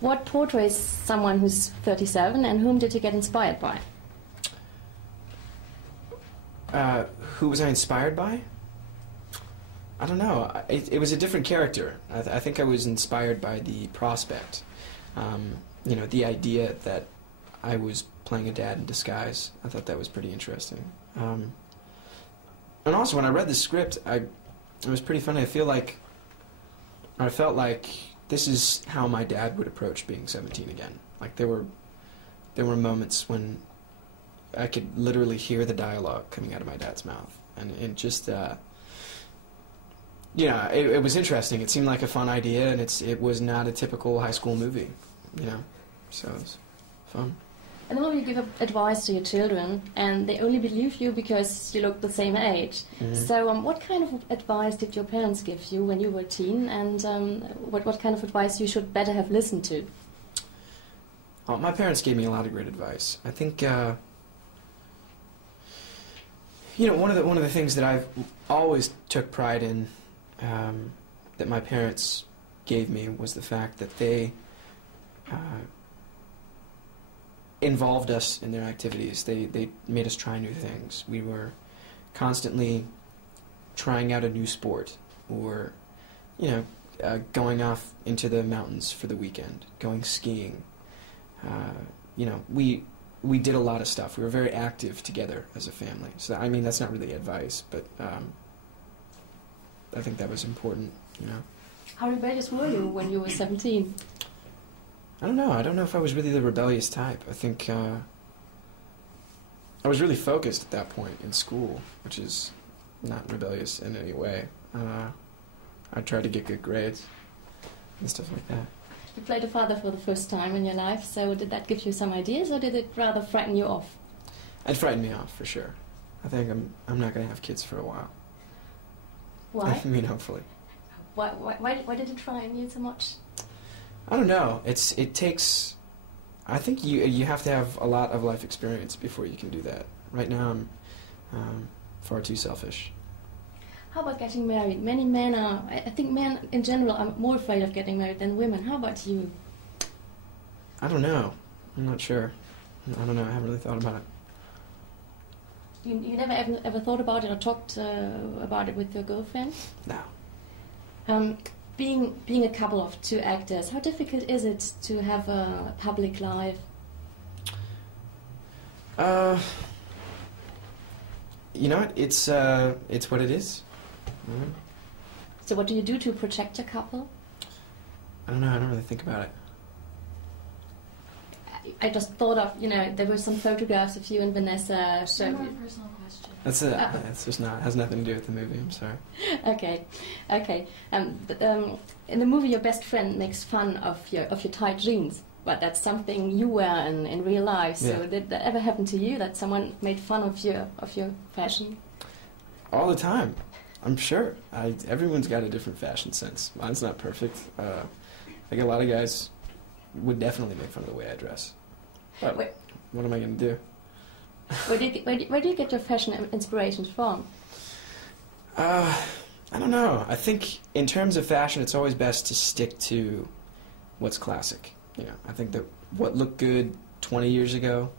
What portrays someone who's 37, and whom did you get inspired by? Who was I inspired by? I don't know. It was a different character. I think I was inspired by the prospect. You know, the idea that I was playing a dad in disguise. I thought that was pretty interesting. And also, when I read the script, it was pretty funny. I felt like this is how my dad would approach being 17 again. Like, there were moments when I could literally hear the dialogue coming out of my dad's mouth, and it just, you know, it was interesting. It seemed like a fun idea, and it was not a typical high school movie, you know, so it was fun. And then you give advice to your children, and they only believe you because you look the same age. Mm-hmm. So what kind of advice did your parents give you when you were a teen, and what kind of advice you should better have listened to? Oh, my parents gave me a lot of great advice. I think, you know, one of the things that I've always took pride in, that my parents gave me, was the fact that they involved us in their activities. They made us try new things. We were constantly trying out a new sport, or, you know, going off into the mountains for the weekend, going skiing. You know, we did a lot of stuff. We were very active together as a family. So, I mean, that's not really advice, but I think that was important, you know. How rebellious were you when you were 17? I don't know. I don't know if I was really the rebellious type. I think I was really focused at that point in school, which is not rebellious in any way. I tried to get good grades and stuff like that. You played a father for the first time in your life, so did that give you some ideas, or did it rather frighten you off? It frightened me off, for sure. I think I'm not going to have kids for a while. Why? I mean, hopefully. Why did it frighten you so much? I don't know. It takes. I think you have to have a lot of life experience before you can do that. Right now, I'm far too selfish. How about getting married? Many men are. I think men in general are more afraid of getting married than women. How about you? I don't know. I'm not sure. I don't know. I haven't really thought about it. You never ever thought about it or talked about it with your girlfriend? No. Being a couple of two actors, how difficult is it to have a public life? You know what? It's what it is. Mm-hmm. So what do you do to protect a couple? I don't know. I don't really think about it. I just thought of, you know, there were some photographs of you and Vanessa. It's more a personal question. It's just not. It has nothing to do with the movie. I'm sorry. Okay. In the movie, your best friend makes fun of your tight jeans, but that's something you wear in real life. So Yeah. did that ever happen to you, that someone made fun of your fashion? All the time. I'm sure. Everyone's got a different fashion sense. Mine's not perfect. I think a lot of guys would definitely make fun of the way I dress. But what am I going to do? Where do you get your fashion inspirations from? I don't know. I think in terms of fashion, it's always best to stick to what's classic. You know, I think that what looked good 20 years ago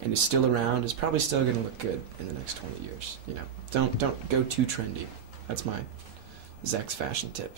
and is still around is probably still going to look good in the next 20 years. You know, don't go too trendy. That's my Zach's fashion tip.